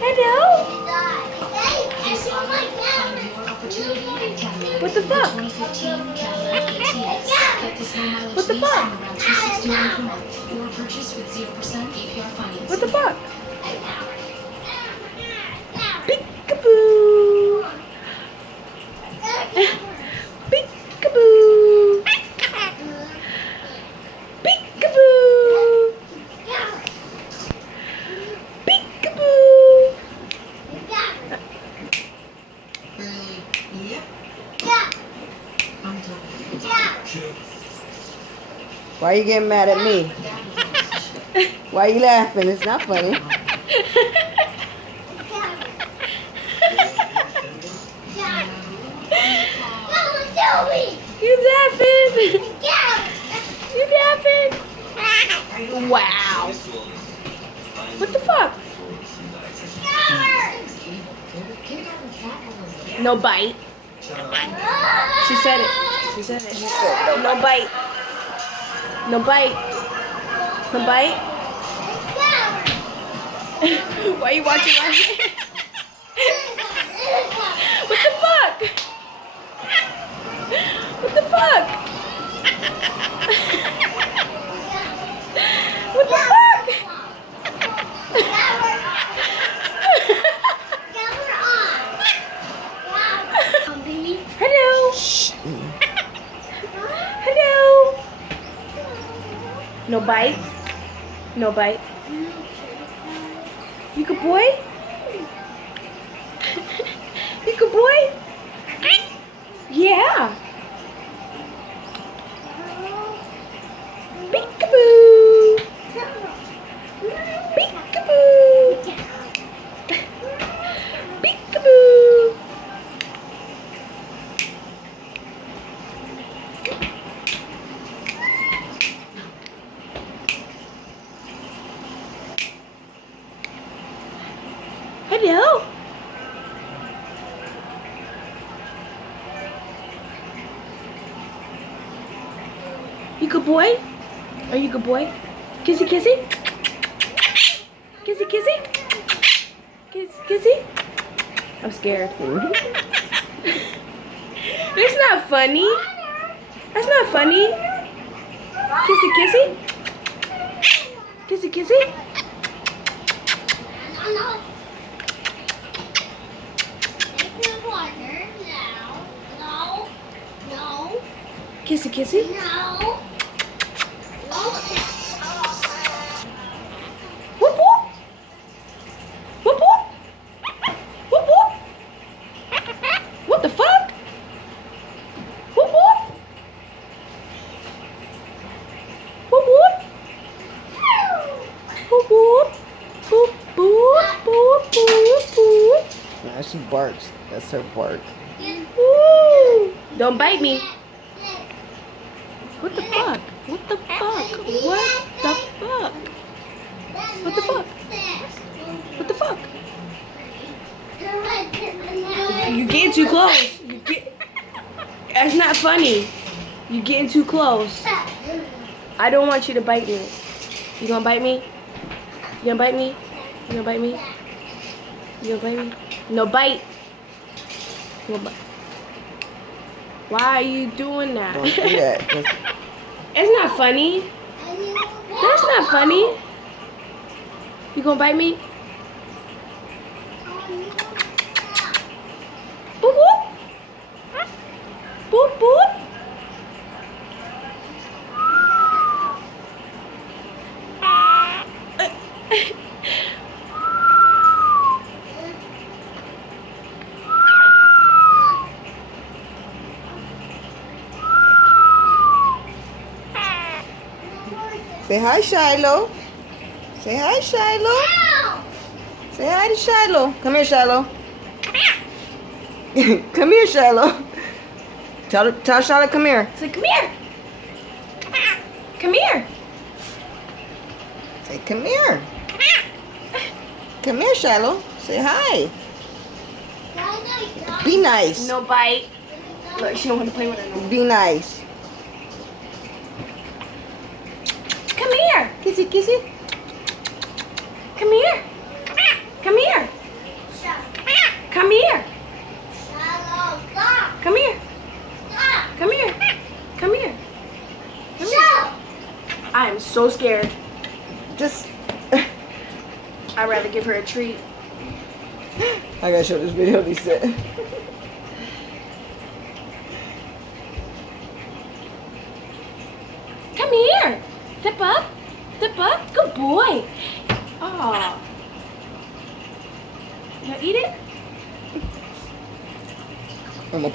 Hello? What the fuck? What the fuck? What the fuck? Peekaboo! Peekaboo! Peekaboo! Peekaboo! Why are you getting mad at me? Why are you laughing? It's not funny. You laughing? You laughing? Wow. What the fuck? No bite. She said it. She said it. No bite. No bite. No bite. Why are you watching my hair? What the fuck? What the fuck? What the fuck? Hello. Hello. No bite. No bite. You good boy? You good boy? Yeah. Peekaboo. Peekaboo. Peekaboo. Hello. You good boy? Are you good boy? Kissy kissy? Kissy kissy? Kiss kissy? I'm scared. It's not funny. That's not funny. Kissy kissy? Kissy kissy? Kissy kissy? Whoop whoop. Whoop whoop. Whoop whoop. What the fuck? Whoop whoop. Whoop whoop. Whoop whoop. Boop boop boop boop boop. Now she barks. That's her bark. Woo. Don't bite me. What the fuck? What the fuck? What the fuck? What the fuck? What the fuck? You getting too close. That's not funny. You getting too close. I don't want you to bite me. You gonna bite me? You gonna bite me? You gonna bite me? You gonna bite me? No bite. You gonna bite. Why are you doing that? Don't do that. Just It's not funny. That's not funny. You gonna bite me? Boop boop. Boop boop. say hi, Shiloh. Say hi, Shiloh. Say hi to Shiloh. Come here, Shiloh. Come here, Shiloh. Tell Shiloh, come here. Say, come here. Come here. Say, come here. Come here, Shiloh. Say hi. Be nice. No bite. Look, she don't want to play with her no more. Be nice. Come here. Kissy, kissy. Come here. Come here. I am so scared. Just. I'd rather give her a treat. I gotta show this video, Lisa. Come here. Zip up. Zip up. Good boy. Aw. You eat it?